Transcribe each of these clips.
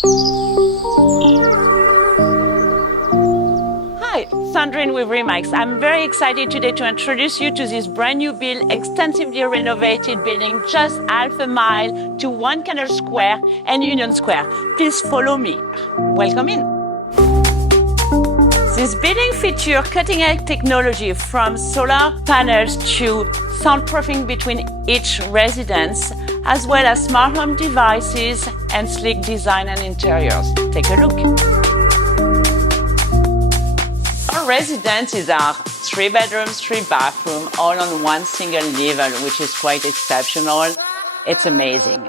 Hi, Sandrine with Remax. I'm very excited today to introduce you to this brand new build, extensively renovated building just half a mile to One Canal Square and Union Square. Please follow me. Welcome in. This building features cutting-edge technology from solar panels to soundproofing between each residence, as well as smart home devices and sleek design and interiors. Take a look. Our residences are 3 bedrooms, 3 bathrooms, all on one single level, which is quite exceptional. It's amazing.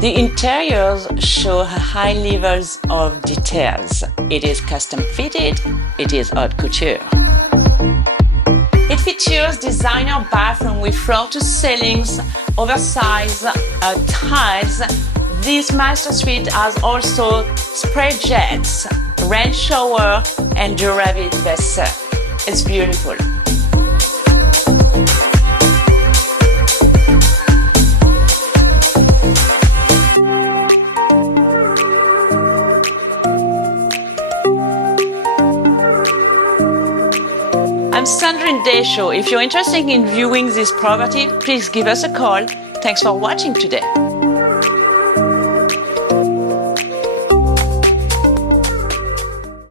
The interiors show high levels of details. It is custom fitted, it is haute couture. It features designer bathroom with floor-to-ceilings, oversized tiles. This master suite has also spray jets, rain shower, and Duravit vessel. It's beautiful. I'm Sandrine Deschaux. If you're interested in viewing this property, please give us a call. Thanks for watching today.